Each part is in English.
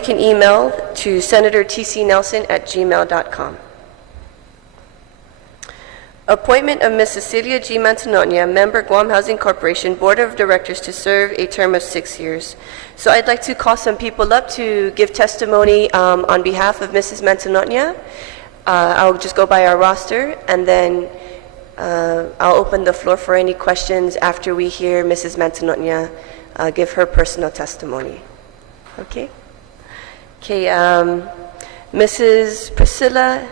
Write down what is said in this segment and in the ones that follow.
you can email to senatortcnelson@gmail.com. Appointment of Ms. Cecilia G. Mantanona, Member, Guam Housing Corporation, Board of Directors to serve a term of 6 years. So I'd like to call some people up to give testimony on behalf of Mrs. Mantanona. I'll just go by our roster, and then I'll open the floor for any questions after we hear Mrs. Mantanona give her personal testimony. Okay? Okay, Mrs. Priscilla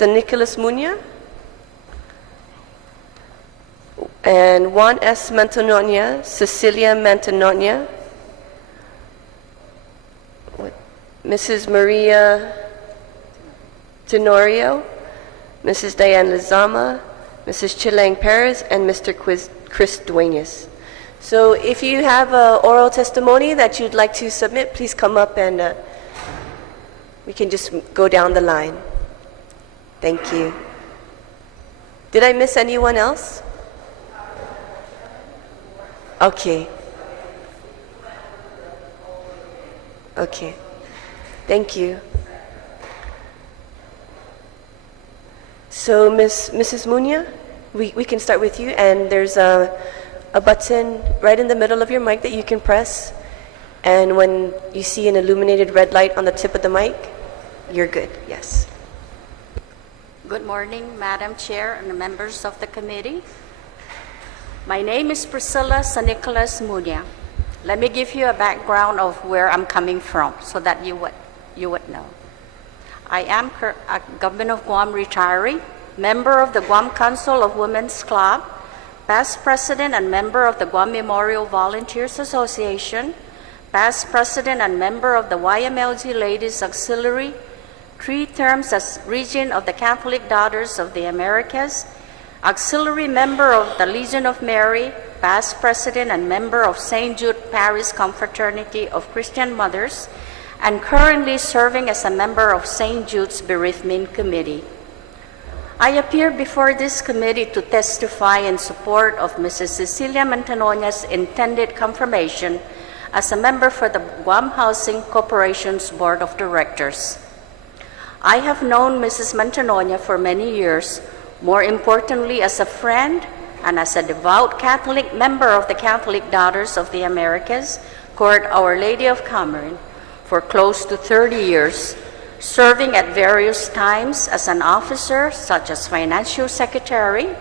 Nicholas Munya and Juan S. Mantanona, Cecilia Mantanona, Mrs. Maria Tenorio, Mrs. Diane Lizama, Mrs. Chilang Perez, and Mr. Chris Duenas. So if you have an oral testimony that you'd like to submit, please come up and we can just go down the line. Thank you. Did I miss anyone else? Okay. Okay. Thank you. So, Mrs. Munya, we can start with you, and there's a button right in the middle of your mic that you can press, and when you see an illuminated red light on the tip of the mic, you're good. Yes. Good morning, Madam Chair and the members of the committee. My name is Priscilla Nicholas Munya. Let me give you a background of where I'm coming from so that you would know. I am a Government of Guam retiree, member of the Guam Council of Women's Club, past president and member of the Guam Memorial Volunteers Association, past president and member of the YMLG Ladies Auxiliary, 3 terms as Regent of the Catholic Daughters of the Americas, auxiliary member of the Legion of Mary, past president and member of St. Jude Parish Confraternity of Christian Mothers, and currently serving as a member of St. Jude's Bereavement Committee. I appear before this committee to testify in support of Mrs. Cecilia Mantanona's intended confirmation as a member for the Guam Housing Corporation's Board of Directors. I have known Mrs. Mantanona for many years, more importantly as a friend and as a devout Catholic member of the Catholic Daughters of the Americas, Court Our Lady of Cameron, for close to 30 years, serving at various times as an officer such as Financial Secretary,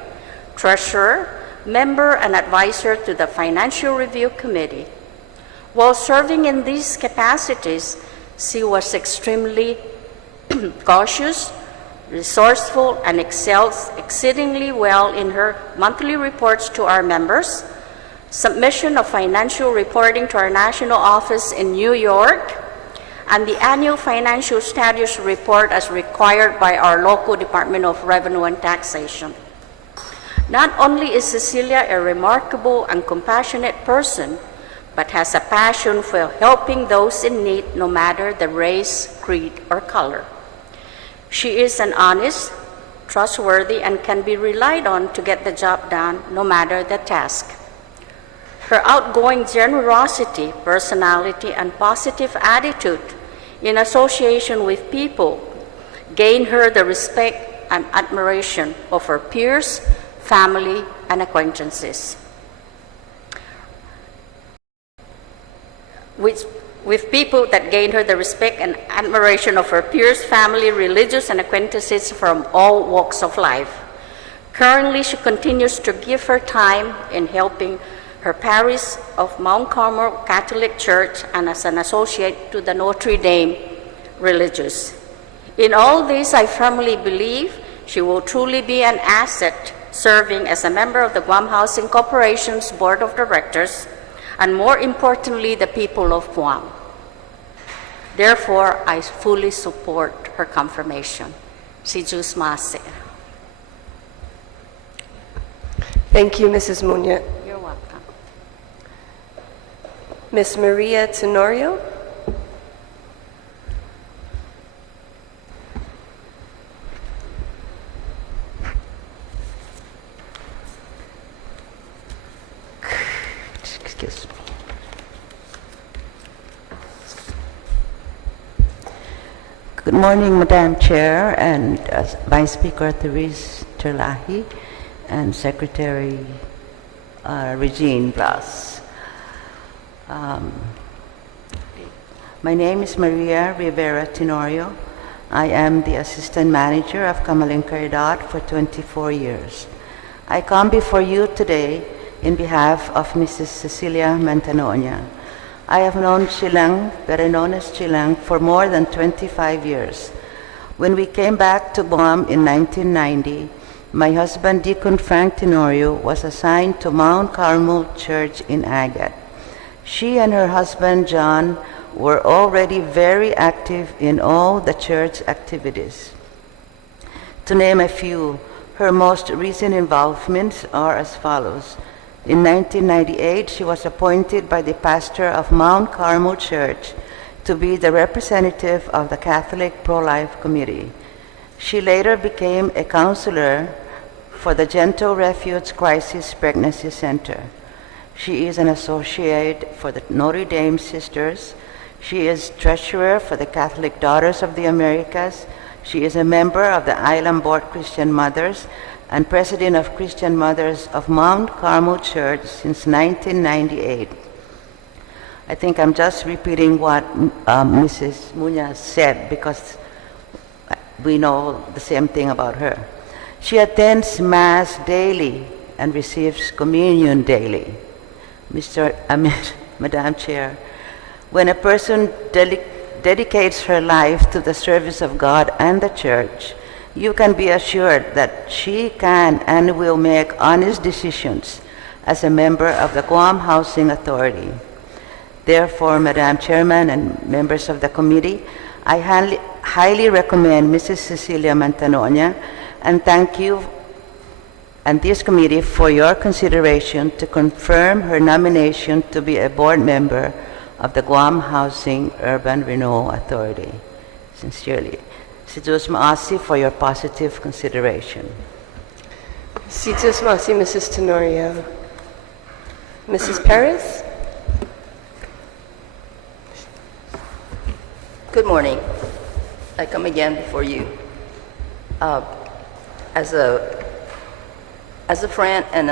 Treasurer, member and advisor to the Financial Review Committee. While serving in these capacities, she was extremely cautious, resourceful, and excels exceedingly well in her monthly reports to our members, submission of financial reporting to our national office in New York, and the annual financial status report as required by our local Department of Revenue and Taxation. Not only is Cecilia a remarkable and compassionate person, but has a passion for helping those in need no matter the race, creed, or color. She is an honest, trustworthy, and can be relied on to get the job done no matter the task. Her outgoing generosity, personality, and positive attitude in association with people gain her the respect and admiration of her peers, family, and acquaintances. With people that gain her the respect and admiration of her peers, family, religious, and acquaintances from all walks of life. Currently, she continues to give her time in helping her parish of Mount Carmel Catholic Church and as an associate to the Notre Dame Religious. In all this, I firmly believe she will truly be an asset serving as a member of the Guam Housing Corporation's Board of Directors, and more importantly, the people of Guam. Therefore, I fully support her confirmation. Si Diyos mase. Thank you, Mrs. Munya. You're welcome. Ms. Maria Tenorio. Excuse me. Good morning, Madam Chair and Vice Speaker Therese Terlahi and Secretary Regine Blas. My name is Maria Rivera Tenorio. I am the Assistant Manager of Kamaling Caridad for 24 years. I come before you today in behalf of Mrs. Cecilia Mantanona. I have known Chilang, better known as Chilang, for more than 25 years. When we came back to Guam in 1990, my husband, Deacon Frank Tenorio, was assigned to Mount Carmel Church in Agat. She and her husband, John, were already very active in all the church activities. To name a few, her most recent involvements are as follows. In 1998, she was appointed by the pastor of Mount Carmel Church to be the representative of the Catholic Pro-Life Committee. She later became a counselor for the Gentle Refuge Crisis Pregnancy Center. She is an associate for the Notre Dame Sisters. She is treasurer for the Catholic Daughters of the Americas. She is a member of the Island Board Christian Mothers and president of Christian Mothers of Mount Carmel Church since 1998. I think I'm just repeating what Mrs. Muñoz said because we know the same thing about her. She attends Mass daily and receives communion daily. Madam Chair, when a person dedicates her life to the service of God and the Church, you can be assured that she can and will make honest decisions as a member of the Guam Housing Authority. Therefore, Madam Chairman and members of the committee, I highly recommend Mrs. Cecilia Mantanona and thank you and this committee for your consideration to confirm her nomination to be a board member of the Guam Housing Urban Renewal Authority. Sincerely. Situs Maasi for your positive consideration. Situs Masi, Mrs. Tenorio. Mrs. Perez? Good morning. I come again before you as a friend and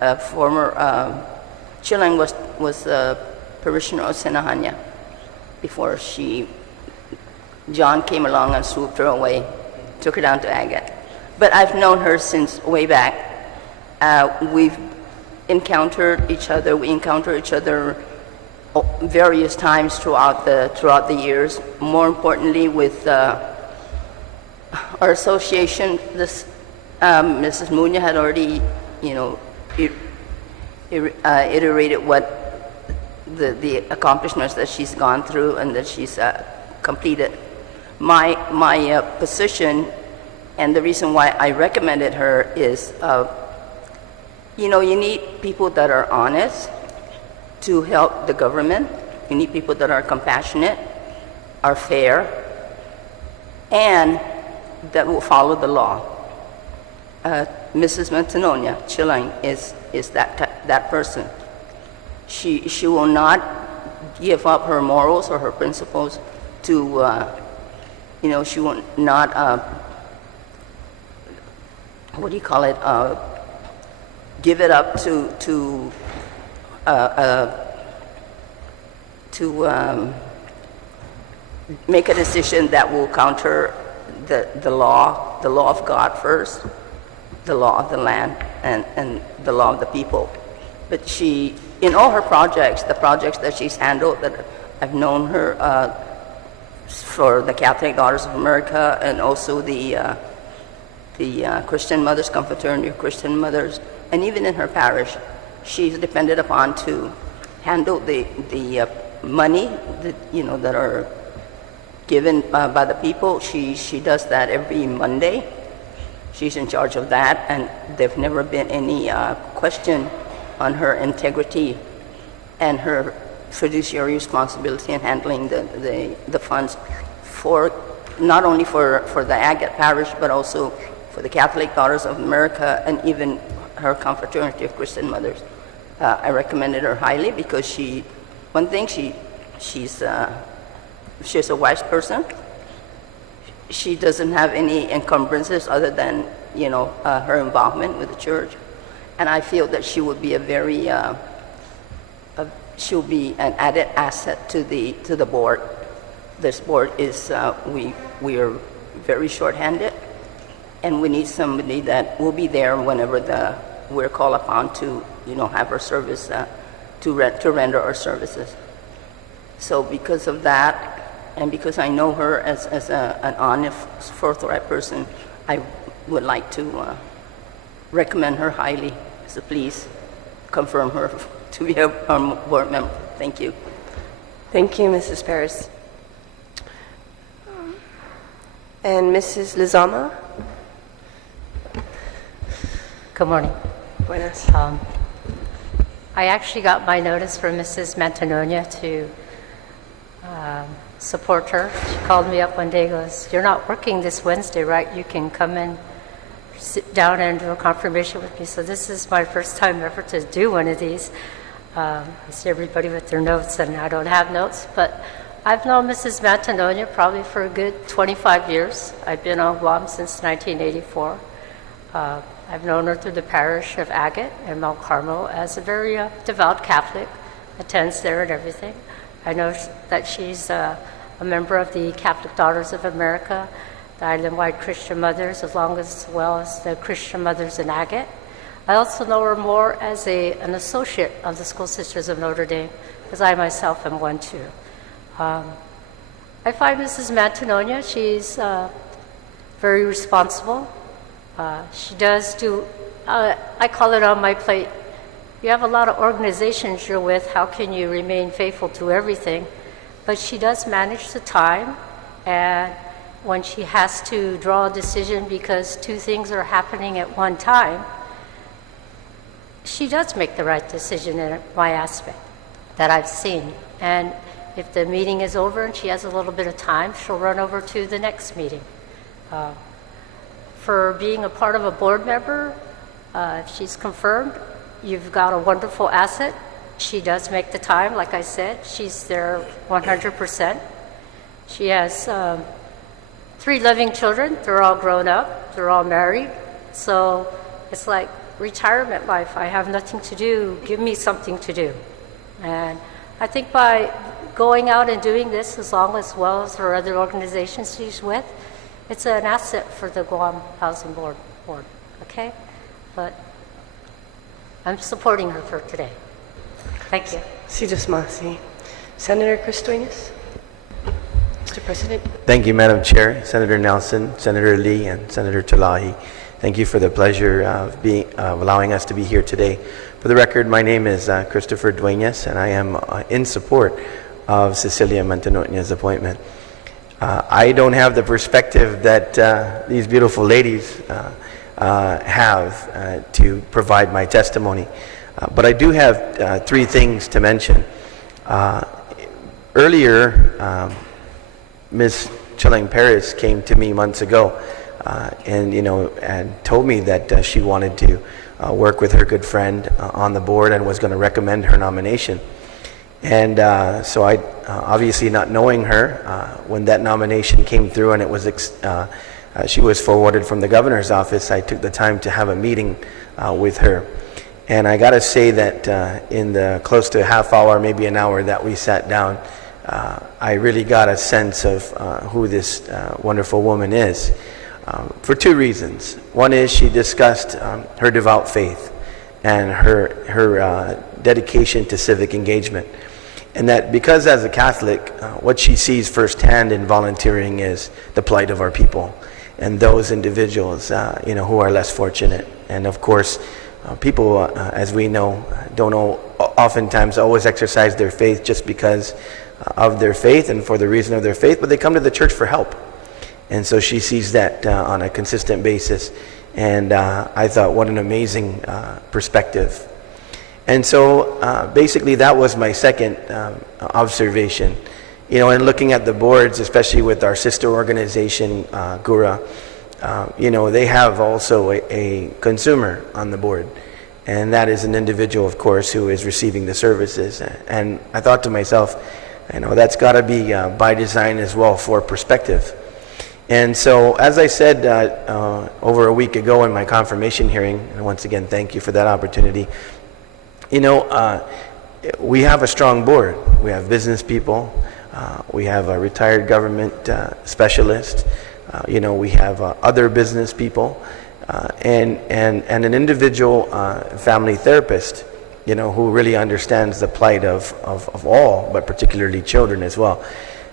a former Chilang was a parishioner of Sinahanya before John came along and swooped her away, took her down to Agat. But I've known her since way back. We've encountered each other. We encounter each other various times throughout the years. More importantly, with our association, Mrs. Muñoz had already, iterated what the accomplishments that she's gone through and that she's completed. My position and the reason why I recommended her is, you need people that are honest to help the government. You need people that are compassionate, are fair, and that will follow the law. Mrs. Mantanona, Chilang, is that person. She will not give up her morals or her principles to, she will not, give it up to make a decision that will counter the law of God first, the law of the land, and the law of the people. But she, in all her projects, the projects that she's handled, that I've known her for the Catholic Daughters of America and also the Christian Mothers Confraternity of Christian Mothers, and even in her parish, she's depended upon to handle the money that are given by the people. She does that every Monday. She's in charge of that, and there've never been any question on her integrity and her fiduciary responsibility in handling the funds for not only for the Agat Parish, but also for the Catholic Daughters of America and even her confraternity of Christian Mothers. I recommended her highly because one thing, she She's a wise person. She doesn't have any encumbrances other than, her involvement with the church. And I feel that she would be she'll be an added asset to the board. This board is, we are very short-handed, and we need somebody that will be there whenever we're called upon to, have our service, to render our services. So because of that, and because I know her as an honest, forthright person, I would like to recommend her highly. So please confirm her to be a board member. Thank you. Thank you, Mrs. Perez. And Mrs. Lizama? Good morning. Buenas. I actually got my notice from Mrs. Mantanona to support her. She called me up one day and goes, "You're not working this Wednesday, right? You can come and sit down and do a confirmation with me." So this is my first time ever to do one of these. I see everybody with their notes, and I don't have notes, but I've known Mrs. Mantanona probably for a good 25 years. I've been on Guam since 1984. I've known her through the parish of Agate and Mount Carmel as a very devout Catholic, attends there and everything. I know that she's a member of the Catholic Daughters of America, the island-wide Christian Mothers, as well as the Christian Mothers in Agate. I also know her more as an associate of the School Sisters of Notre Dame, because I myself am one too. I find Mrs. Mantanona, she's very responsible. She does do, I call it on my plate. You have a lot of organizations you're with, how can you remain faithful to everything? But she does manage the time, and when she has to draw a decision because two things are happening at one time, she does make the right decision in my aspect that I've seen. And if the meeting is over and she has a little bit of time, she'll run over to the next meeting. For being a part of a board member, if she's confirmed, you've got a wonderful asset. She does make the time, like I said. She's there 100%. She has 3 living children. They're all grown up. They're all married. So it's like retirement life. I have nothing to do. Give me something to do. And I think by going out and doing this, as well as her other organizations she's with, it's an asset for the Guam Housing Board. Okay? But I'm supporting her for today. Thank you. Sí, just más. Senator Cristoinas? Mr. President? Thank you, Madam Chair, Senator Nelson, Senator Lee, and Senator Talahi. Thank you for the pleasure of allowing us to be here today. For the record, my name is Christopher Duenas, and I am in support of Cecilia Mantanona's appointment. I don't have the perspective that these beautiful ladies have to provide my testimony, but I do have 3 things to mention. Earlier, Ms. Chilling Paris came to me months ago and told me that she wanted to work with her good friend on the board and was going to recommend her nomination. And so I, obviously not knowing her, when that nomination came through and it was she was forwarded from the governor's office, I took the time to have a meeting with her. And I got to say that in the close to a half hour, maybe an hour that we sat down, I really got a sense of who this wonderful woman is, for 2 reasons. One is she discussed her devout faith and her dedication to civic engagement. And that because as a Catholic, what she sees firsthand in volunteering is the plight of our people and those individuals, who are less fortunate. And of course, people, as we know, don't oftentimes always exercise their faith just because of their faith and for the reason of their faith, but they come to the church for help. And so she sees that on a consistent basis. And I thought, what an amazing perspective. And so basically that was my second observation. And looking at the boards, especially with our sister organization, GURA, they have also a consumer on the board. And that is an individual, of course, who is receiving the services. And I thought to myself, That's got to be by design as well for perspective. And so, as I said over a week ago in my confirmation hearing, and once again, thank you for that opportunity, we have a strong board. We have business people. We have a retired government specialist. We have other business people and an individual family therapist, who really understands the plight of all, but particularly children as well.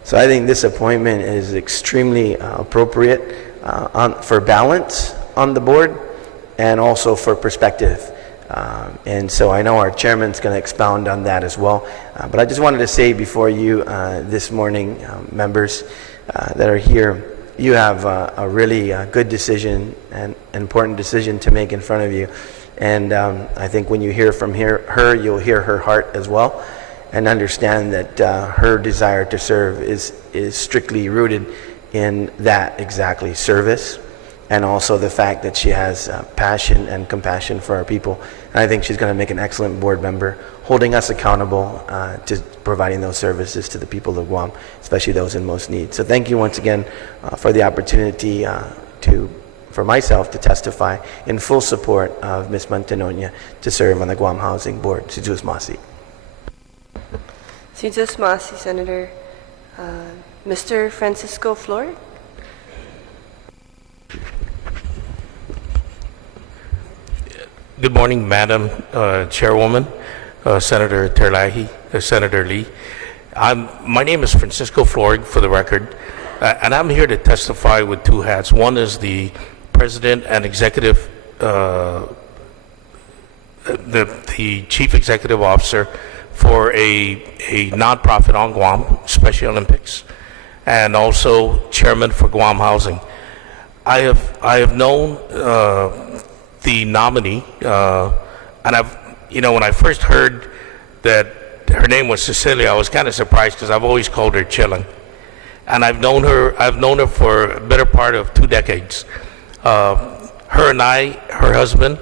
So I think this appointment is extremely appropriate for balance on the board and also for perspective. And so I know our chairman's going to expound on that as well. But I just wanted to say before you this morning, members that are here, you have a really good decision and important decision to make in front of you. And I think when you hear from her, you'll hear her heart as well, and understand that her desire to serve is strictly rooted in that exactly, service, and also the fact that she has passion and compassion for our people. And I think she's going to make an excellent board member, holding us accountable to providing those services to the people of Guam, especially those in most need. So thank you once again for the opportunity for myself to testify in full support of Ms. Mantanona to serve on the Guam Housing Board. Sijus Masi. Sijus Masi, Senator. Mr. Francisco Flor. Good morning, Madam Chairwoman, Senator Terlahi, Senator Lee. My name is Francisco Florg, for the record, and I'm here to testify with two hats. One is the President and Executive, the Chief Executive Officer for a nonprofit on Guam, Special Olympics, and also Chairman for Guam Housing. I have known the nominee, and when I first heard that her name was Cecilia, I was kind of surprised because I've always called her Chilling, and I've known her for a better part of 2 decades. Her and I, her husband,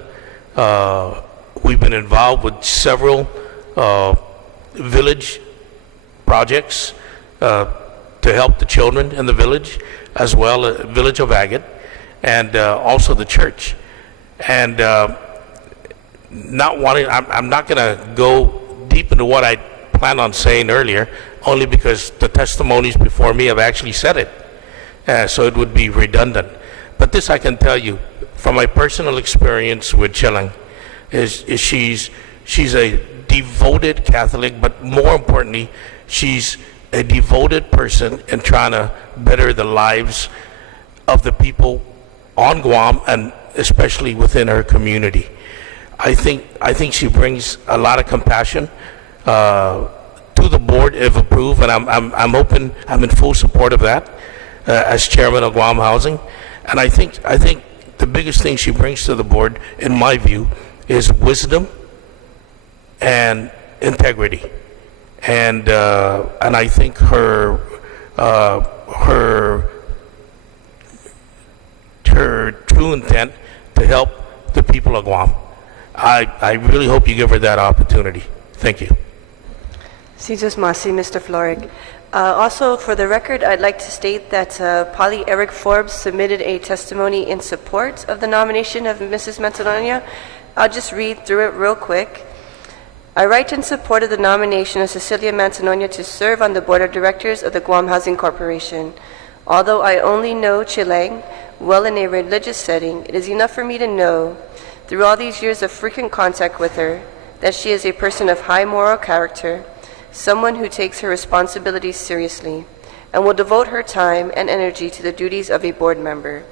we've been involved with several village projects to help the children in the village, as well as village of Agate, and also the church. And I'm not going to go deep into what I planned on saying earlier, only because the testimonies before me have actually said it, so it would be redundant. But this I can tell you, from my personal experience with Chilling, is she's a devoted Catholic, but more importantly, she's a devoted person in trying to better the lives of the people on Guam, and especially within her community. I think she brings a lot of compassion to the board if approved, and I'm hoping I'm in full support of that as chairman of Guam Housing. And I think the biggest thing she brings to the board, in my view, is wisdom and integrity. And I think her true intent to help the people of Guam. I really hope you give her that opportunity. Thank you. Sijus Masi, Mr. Florig. Also, for the record, I'd like to state that Polly Eric Forbes submitted a testimony in support of the nomination of Mrs. Mantanona. I'll just read through it real quick. I write in support of the nomination of Cecilia Mantanona to serve on the Board of Directors of the Guam Housing Corporation. Although I only know Chilang well in a religious setting, it is enough for me to know, through all these years of frequent contact with her, that she is a person of high moral character, someone who takes her responsibilities seriously, and will devote her time and energy to the duties of a board member.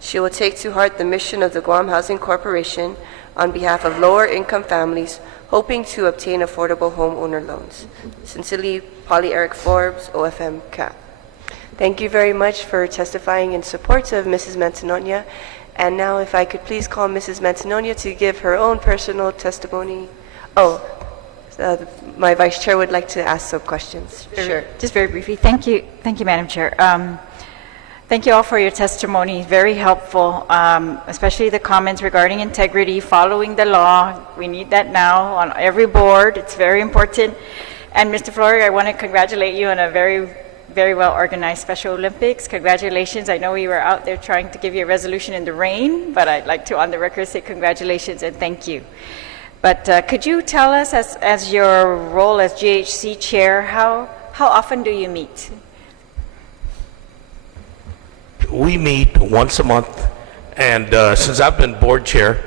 She will take to heart the mission of the Guam Housing Corporation on behalf of lower-income families hoping to obtain affordable homeowner loans. Sincerely, Polly Eric Forbes, OFM CAP. Thank you very much for testifying in support of Mrs. Mantanona. And now if I could please call Mrs. Mantanona to give her own personal testimony. My Vice Chair would like to ask some questions. Sure. Just very briefly. Thank you, Madam Chair. Thank you all for your testimony. Very helpful, especially the comments regarding integrity, following the law. We need that now on every board. It's very important. And Mr. Flores, I want to congratulate you on a very, very well-organized Special Olympics. Congratulations. I know we were out there trying to give you a resolution in the rain, but I'd like to, on the record, say congratulations and thank you. But could you tell us, as your role as GHC chair, how often do you meet? We meet once a month, and since I've been board chair,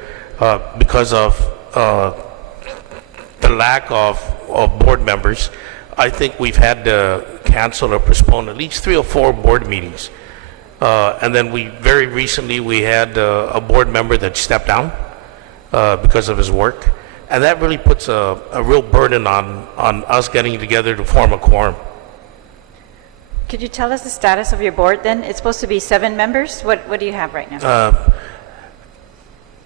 because of the lack of board members, I think we've had to cancel or postpone at least 3 or 4 board meetings. And then very recently we had a board member that stepped down because of his work. And that really puts a real burden on us getting together to form a quorum. Could you tell us the status of your board then? It's supposed to be 7 members. What do you have right now?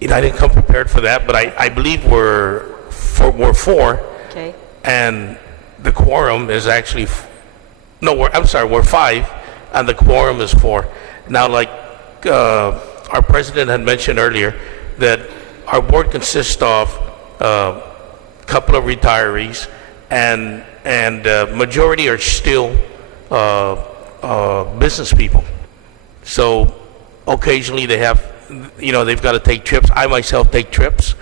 I didn't come prepared for that, but I believe we're 4. Okay. And the quorum is actually, we're 5, and the quorum is 4. Now, like our president had mentioned earlier, that our board consists of a couple of retirees, and majority are still business people. So occasionally they have, they've got to take trips. I myself take trips.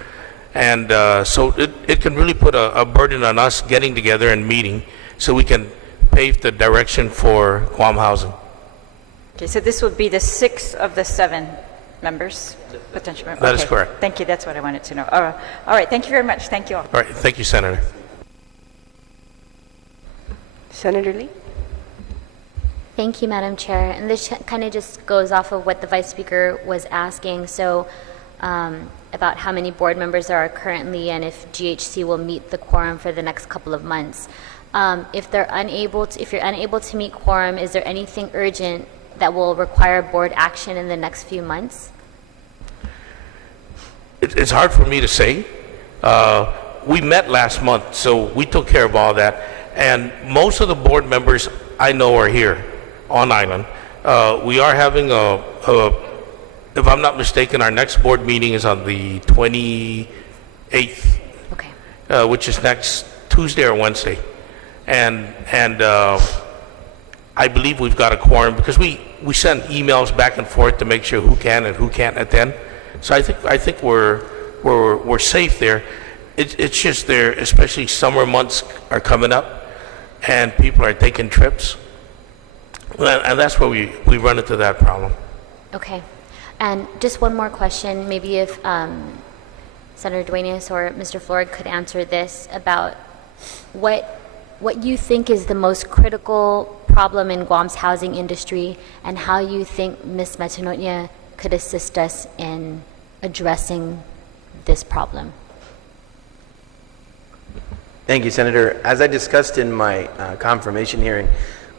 And so it can really put a burden on us getting together and meeting so we can pave the direction for Guam housing. Okay, so this would be the 6th of the 7 members, potential members. That is correct. Thank you. That's what I wanted to know. All right. Thank you very much. Thank you all. All right. Thank you, Senator. Senator Lee? Thank you, Madam Chair. And this kind of just goes off of what the Vice Speaker was asking. So about how many board members there are currently and if GHC will meet the quorum for the next couple of months. If you're unable to meet quorum, is there anything urgent that will require board action in the next few months? It's hard for me to say. We met last month, so we took care of all that. And most of the board members I know are here on island. We are having if I'm not mistaken, our next board meeting is on the 28th, Okay. Which is next Tuesday or Wednesday. And I believe we've got a quorum because we send emails back and forth to make sure who can and who can't attend. So I think we're safe there. It's just there, especially summer months are coming up, and people are taking trips, and that's where we run into that problem. Okay. And just one more question, maybe if Senator Duenas or Mr. Flores could answer this about what you think is the most critical problem in Guam's housing industry and how you think Ms. Mantanona could assist us in addressing this problem. Thank you, Senator. As I discussed in my confirmation hearing,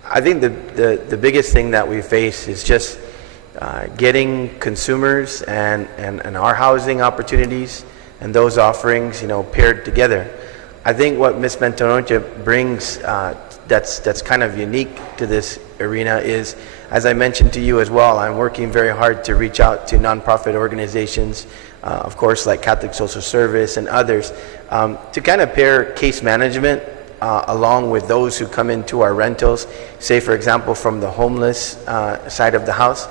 I think the biggest thing that we face is just getting consumers and our housing opportunities and those offerings, paired together. I think what Ms. Mantanona brings that's kind of unique to this arena is, as I mentioned to you as well, I'm working very hard to reach out to nonprofit organizations, of course, like Catholic Social Service and others, to kind of pair case management along with those who come into our rentals, say, for example, from the homeless side of the house.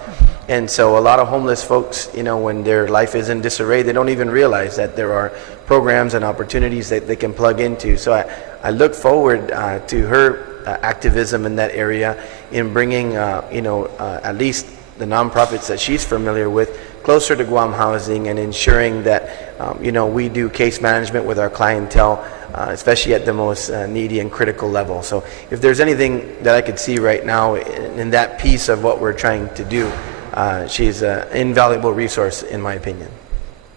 And so a lot of homeless folks, when their life is in disarray, they don't even realize that there are programs and opportunities that they can plug into. So I look forward to her activism in that area in bringing, at least the nonprofits that she's familiar with closer to Guam housing and ensuring that, we do case management with our clientele, especially at the most needy and critical level. So if there's anything that I could see right now in that piece of what we're trying to do, she's an invaluable resource, in my opinion.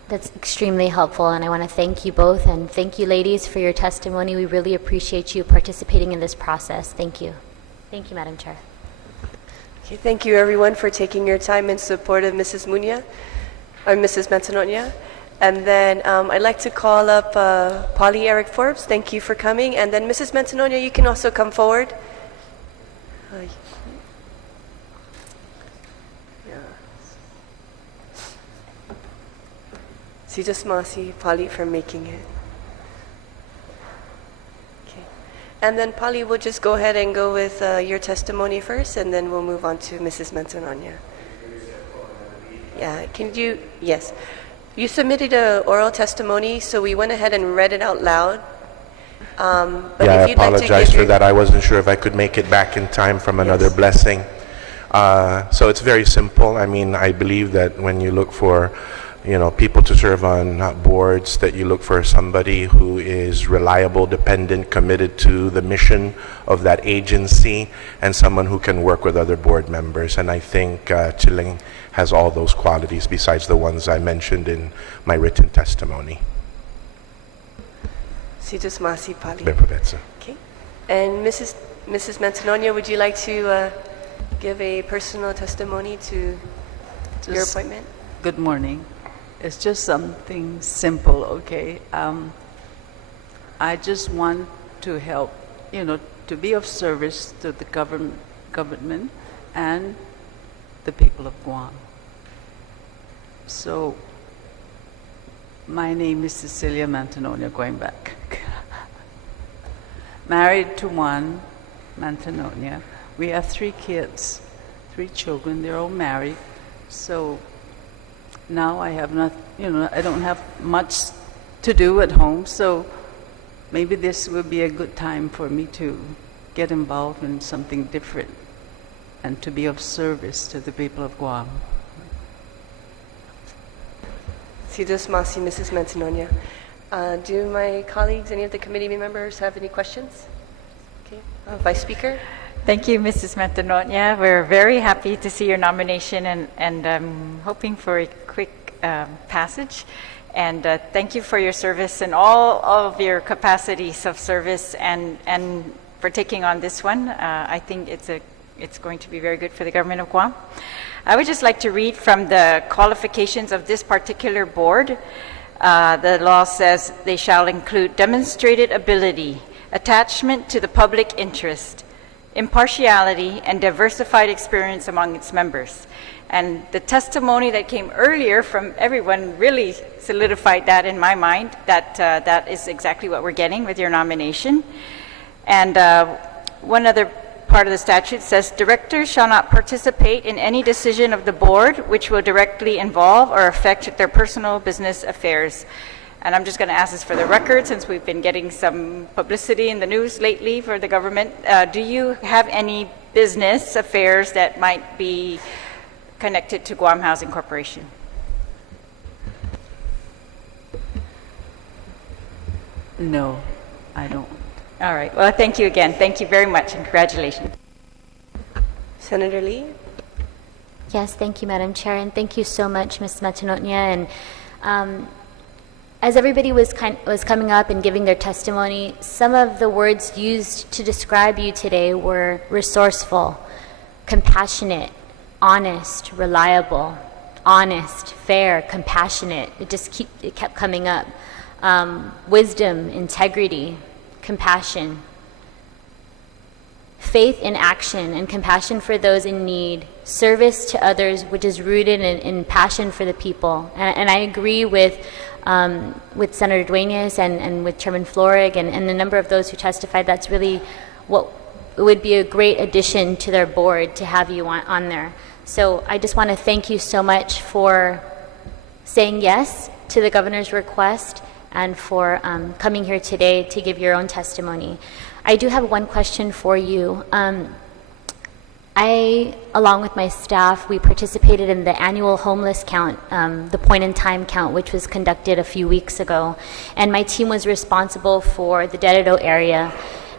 That's extremely helpful, and I want to thank you both, and thank you, ladies, for your testimony. We really appreciate you participating in this process. Thank you. Thank you, Madam Chair. Okay, thank you, everyone, for taking your time in support of Mrs. Mantanona. And then I'd like to call up Polly Eric Forbes. Thank you for coming. And then Mrs. Mantanona, you can also come forward. Si just masi Polly for making it. Okay. And then Polly, we'll just go ahead and go with your testimony first, and then we'll move on to Mrs. Mantanona. Yeah, yes. You submitted an oral testimony, so we went ahead and read it out loud. But Yeah, I if you'd like to apologize give for your- that. I wasn't sure if I could make it back in time from another Yes. blessing. So it's very simple. I mean, I believe that when you look for, people to serve on boards, that you look for somebody who is reliable, dependent, committed to the mission of that agency, and someone who can work with other board members. And I think Chiling has all those qualities besides the ones I mentioned in my written testimony. Si Diyos masi, Polly. Beprovetsa. Okay. And Mrs. Mantanona, would you like to give a personal testimony to your appointment? Good morning. It's just something simple, okay? I just want to help, to be of service to the government and the people of Guam. So, my name is Cecilia Mantanona, going back. Married to one, Mantanona. We have 3 kids, 3 children. They're all married. So now I have not, I don't have much to do at home. So maybe this would be a good time for me to get involved in something different and to be of service to the people of Guam. Si Diyos masi, Mrs. Mantanona. Do my colleagues, any of the committee members, have any questions? Okay. Vice Speaker? Thank you, Mrs. Mantanona. We're very happy to see your nomination, and I'm hoping for a quick passage. And thank you for your service and all of your capacities of service, and for taking on this one. I think it's going to be very good for the government of Guam. I would just like to read from the qualifications of this particular board. The law says they shall include demonstrated ability, attachment to the public interest, impartiality, and diversified experience among its members. And the testimony that came earlier from everyone really solidified that in my mind, that that is exactly what we're getting with your nomination. And one other part of the statute says, directors shall not participate in any decision of the board which will directly involve or affect their personal business affairs. And I'm just going to ask this for the record, since we've been getting some publicity in the news lately for the government. Do you have any business affairs that might be connected to Guam Housing Corporation? No, I don't. All right. Well, thank you again. Thank you very much, and congratulations. Senator Lee? Yes, thank you, Madam Chair, and thank you so much, Ms. Mantanona. And as everybody was coming up and giving their testimony, some of the words used to describe you today were resourceful, compassionate, honest, reliable, honest, fair, compassionate. It kept coming up. Wisdom, integrity, compassion, faith in action, and compassion for those in need, service to others, which is rooted in passion for the people. And I agree with Senator Duenas and with Chairman Florig and a number of those who testified. That's really what it would be a great addition to their board to have you on there. So I just want to thank you so much for saying yes to the governor's request and for coming here today to give your own testimony. I do have one question for you. I, along with my staff, we participated in the annual homeless count, the point-in-time count, which was conducted a few weeks ago. And my team was responsible for the Dededo area,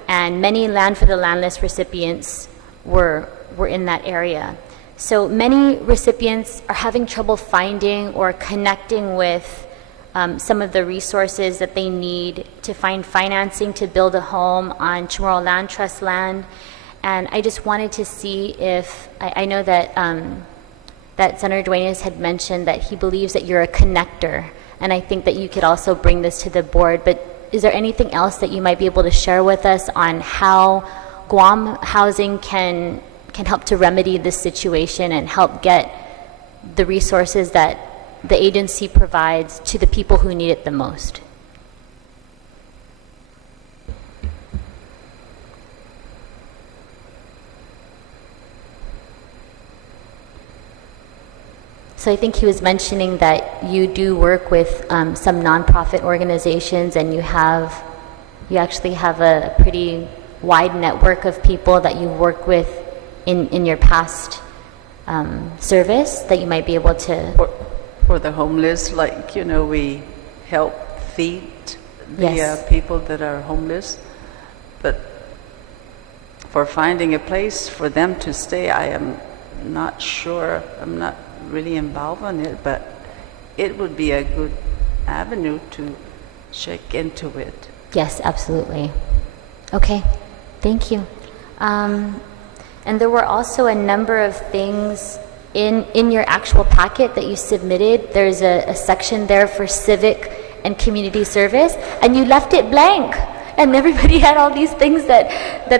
and many Land for the Landless recipients were in that area. So many recipients are having trouble finding or connecting with some of the resources that they need to find financing to build a home on Chamorro Land Trust land. And I just wanted to see if, I know that that Senator Duenas had mentioned that he believes that you're a connector, and I think that you could also bring this to the board, but is there anything else that you might be able to share with us on how Guam Housing can help to remedy this situation and help get the resources that the agency provides to the people who need it the most? So I think he was mentioning that you do work with some nonprofit organizations, and you actually have a pretty wide network of people that you work with in your past service that you might be able to. For the homeless, like, we help feed the Yes. people that are homeless. But for finding a place for them to stay, I am not sure. I'm not really involved in it, but it would be a good avenue to check into it. Yes, absolutely. Okay, thank you. And there were also a number of things in your actual packet that you submitted. There's a section there for civic and community service, and you left it blank. And everybody had all these things that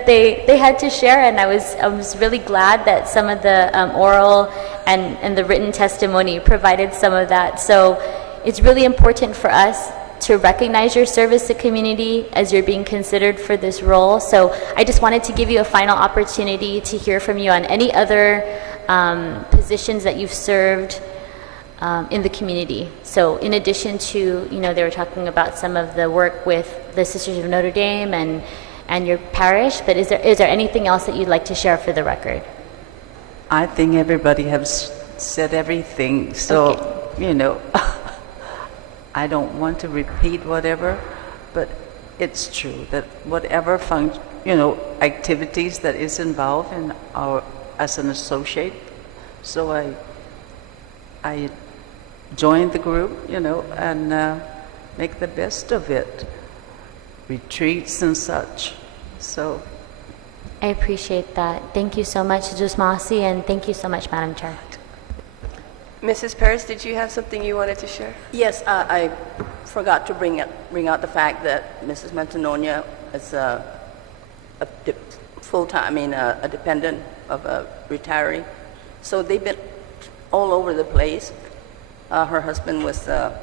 they had to share, and I was really glad that some of the oral and the written testimony provided some of that. So it's really important for us to recognize your service to community as you're being considered for this role. So I just wanted to give you a final opportunity to hear from you on any other positions that you've served in the community. So in addition to, they were talking about some of the work with the Sisters of Notre Dame and your parish, but is there anything else that you'd like to share for the record? I think everybody has said everything, so, I don't want to repeat whatever, but it's true that whatever activities that is involved in as an associate, so I joined the group, and make the best of it, retreats and such. So I appreciate that. Thank you so much, Jus Masi, and thank you so much, Madam Chair. Mrs. Perez, did you have something you wanted to share? Yes, I forgot to bring out the fact that Mrs. Mantanona is a full-time, a dependent of a retiree. So they've been all over the place. Her husband was a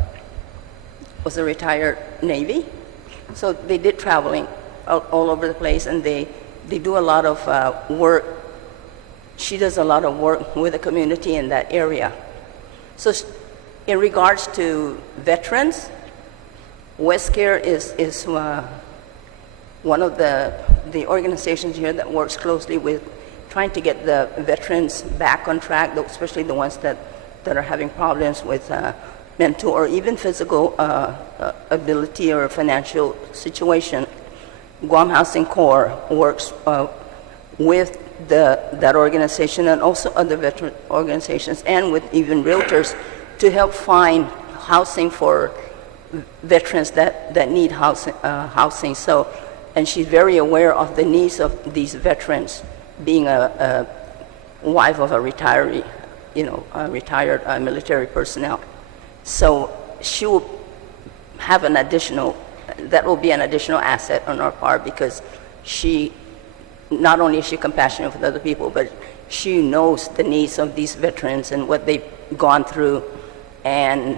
retired Navy, so they did traveling all over the place, and they do a lot of work. She does a lot of work with the community in that area. So in regards to veterans, WestCare is one of the organizations here that works closely with trying to get the veterans back on track, especially the ones that are having problems with mental or even physical ability or financial situation. Guam Housing Corps works with that organization and also other veteran organizations and with even realtors to help find housing for veterans that need housing. So, and she's very aware of the needs of these veterans, being a wife of a retiree, a retired military personnel. So she will have that will be an additional asset on our part, because not only is she compassionate with other people, but she knows the needs of these veterans and what they've gone through, and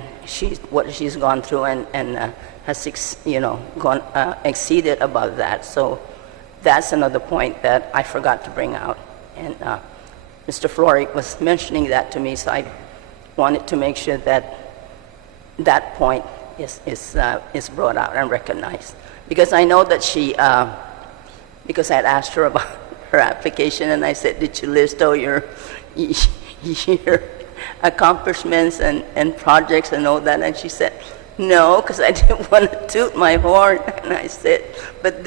what she's gone through, and has exceeded above that. So that's another point that I forgot to bring out, and Mr. Flory was mentioning that to me, so I wanted to make sure that point is brought out and recognized, because I know that because I had asked her about her application, and I said, did you list all your accomplishments and projects and all that? And she said, no, because I didn't want to toot my horn. And I said, but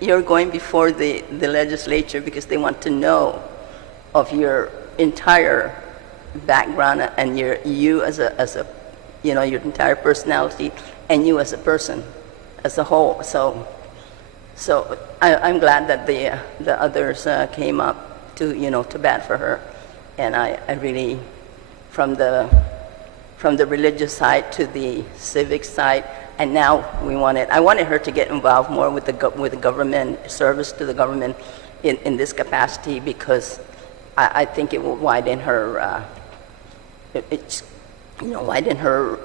you're going before the legislature because they want to know of your entire background and you as a your entire personality and you as a person as a whole. So I'm glad that the others came up to bat for her, and I really, from the religious side to the civic side, and now I wanted her to get involved more with the government, service to the government in this capacity, because I think it will widen her widen her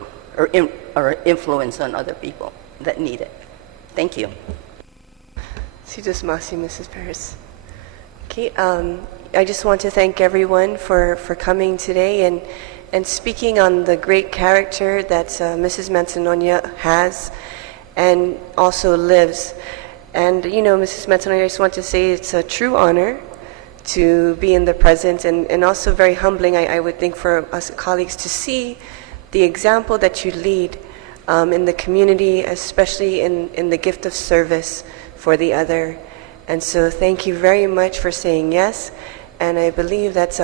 influence on other people that need it. Thank you. Jus Masi, Mrs. Perez. Okay, I just want to thank everyone for coming today, and speaking on the great character that Mrs. Mantanona has and also lives. And, you know, Mrs. Mantanona, I just want to say it's a true honor to be in the presence, and also very humbling, I would think, for us colleagues to see the example that you lead in the community, especially in the gift of service for the other. And so thank you very much for saying yes. And I believe that,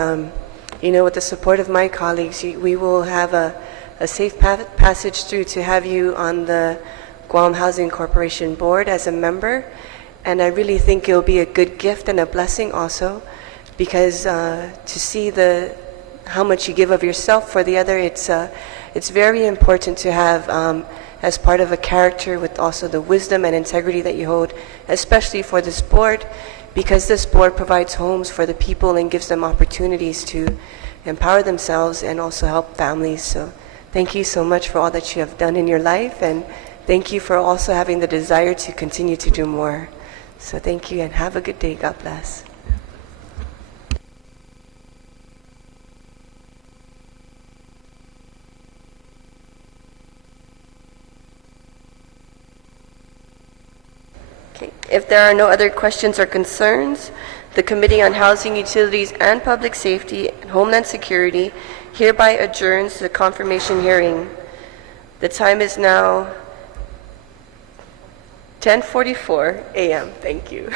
you know, with the support of my colleagues, we will have a safe passage through to have you on the Guam Housing Corporation Board as a member. And I really think it'll be a good gift and a blessing also, because to see how much you give of yourself for the other, it's very important to have as part of a character with also the wisdom and integrity that you hold, especially for this board, because this board provides homes for the people and gives them opportunities to empower themselves and also help families. So thank you so much for all that you have done in your life, and thank you for also having the desire to continue to do more. So thank you and have a good day. God bless. Okay. If there are no other questions or concerns, the Committee on Housing, Utilities, and Public Safety and Homeland Security hereby adjourns the confirmation hearing. The time is now 10:44 a.m. Thank you.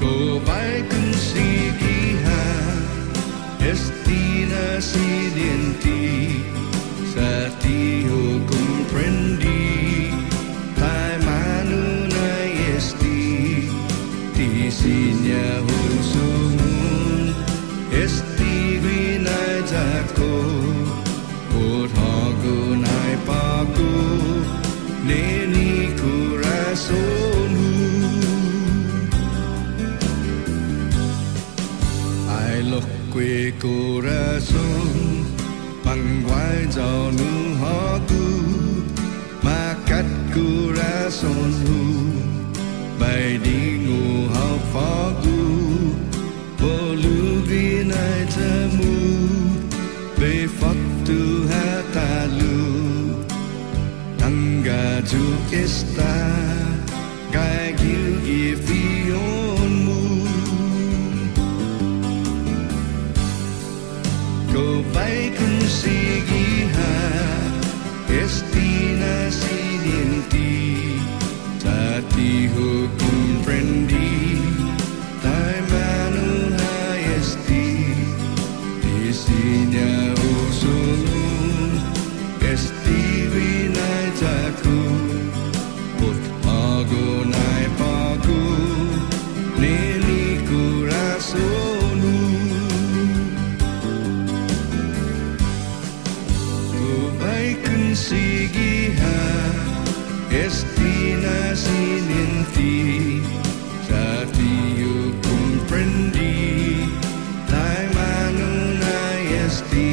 Go by kun sige ha, estina accidenti, satiho comprendi, tai manu na esti, ti signa husumun, esti vinai jako, pot hago nai pago, neni kurasonu. Ai lộc quê corazon, bằng quái giàu nu ho cu, ma cắt corazon hu, bay đi ngủ học phó cu, vô lưu vi nai thơ mu, về phật tu ha ta lu, tanga tu esta, gai gil gi fi on mu. Go vai conseguirá estina accidenti, tatiho comprendi, tai manu esti, ti signa usulun, esti vinai taku, pot hago nai pagu, neni kurasonu. Consigiha estina sinenti, satio comprendi, tai manu na esti.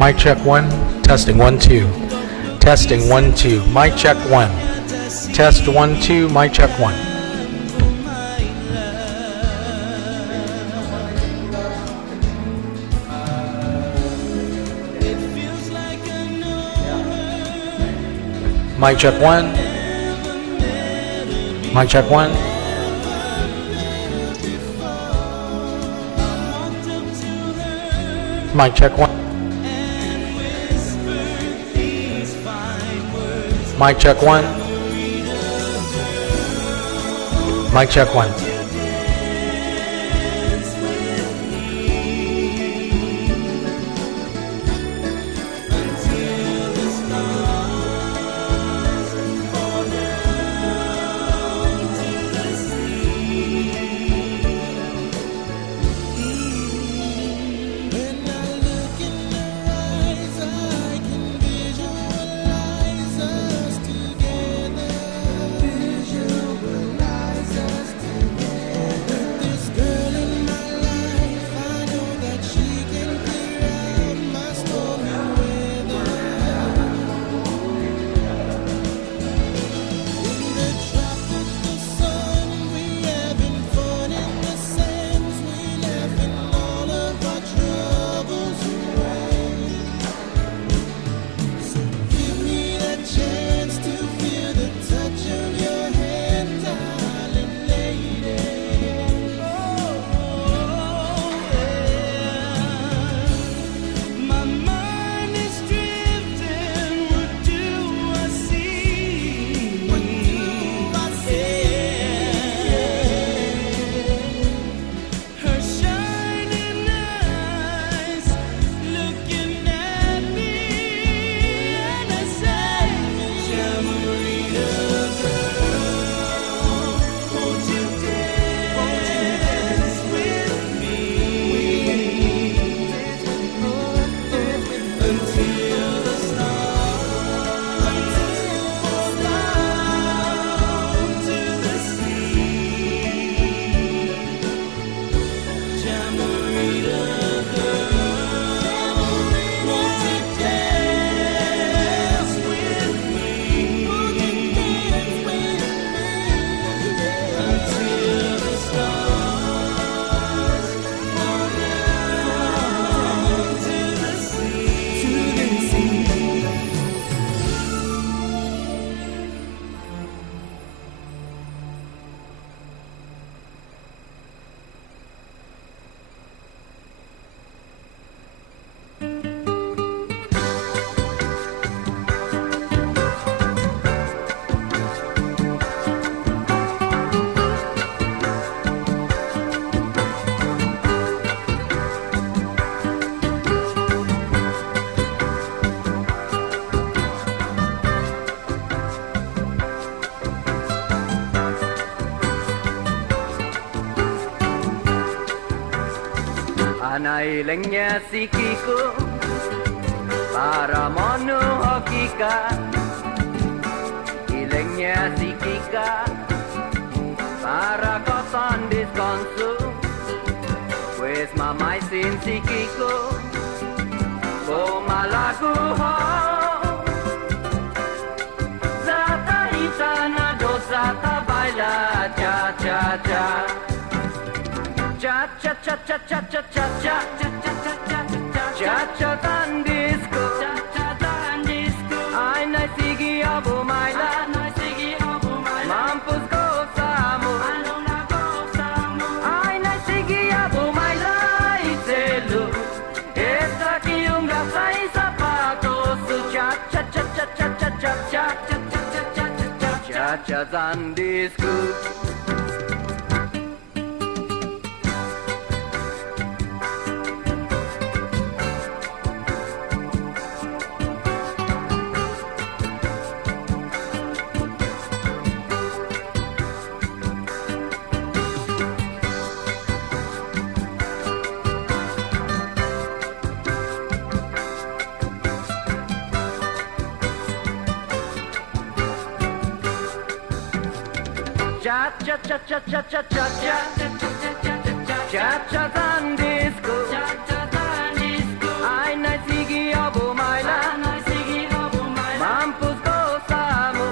Mic check 1, testing 1 2. Testing 1 2. Mic check 1. Test 1 2. Mic check 1. Mic check 1. Mic check 1. Mic check 1. Mic check 1. Mic check 1. Anay lengya sikiko para mono hakika hokika para kosan diskonsu wes mamai sin sikiko ko malaku ho zata itana dosata baila cha cha cha cha cha cha cha cha cha cha cha cha cha tan disco ai nai sigi abu maila mampus ko samu ai nai sigi abu maila itelu esta kiunga sai sapatos cha cha cha cha cha cha cha cha cha cha tan disco cha cha cha cha cha cha cha cha cha tan disco ai nai sigi abu maila mampus ko samu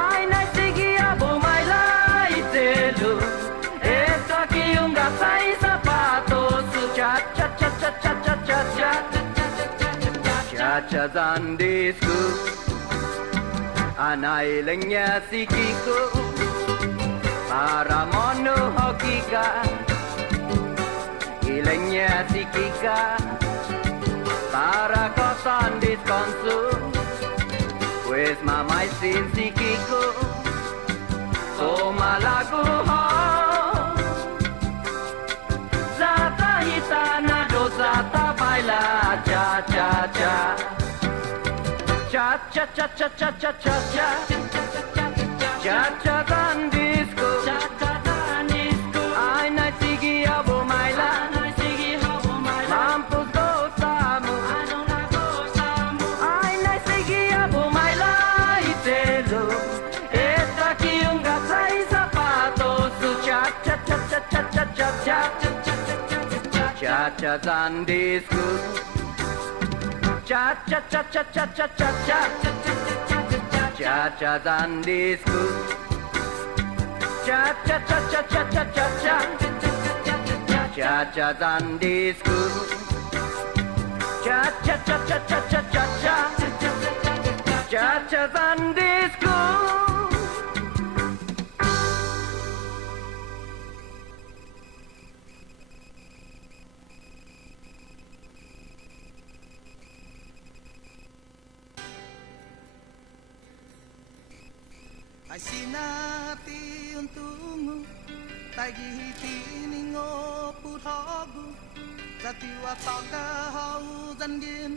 ai nai sigi abu maila itelu esta kiunga sai sapatos cha cha cha cha cha cha cha cha cha tan disco anai lenya sikiko para mono hokika ilenya sikika para kosan diskonsu wes mamai sin sikiko so malaku ho zata hitana do zata baila cha cha cha cha cha cha cha cha cha cha cha cha cha tan disco ai nai sigi abu maila mampus ko samu ai nai sigi abu maila itelu esta kiunga sai sapatos cha cha cha cha cha cha cha cha cha cha tan disco cha cha cha cha cha cha cha cha cha cha tan disco cha cha cha cha cha cha cha cha cha cha tan disco cha cha cha cha cha cha cha cha cha cha tan disco Ay sinati untungu tagi tiningo puthogu Tatiwa toka hau zandim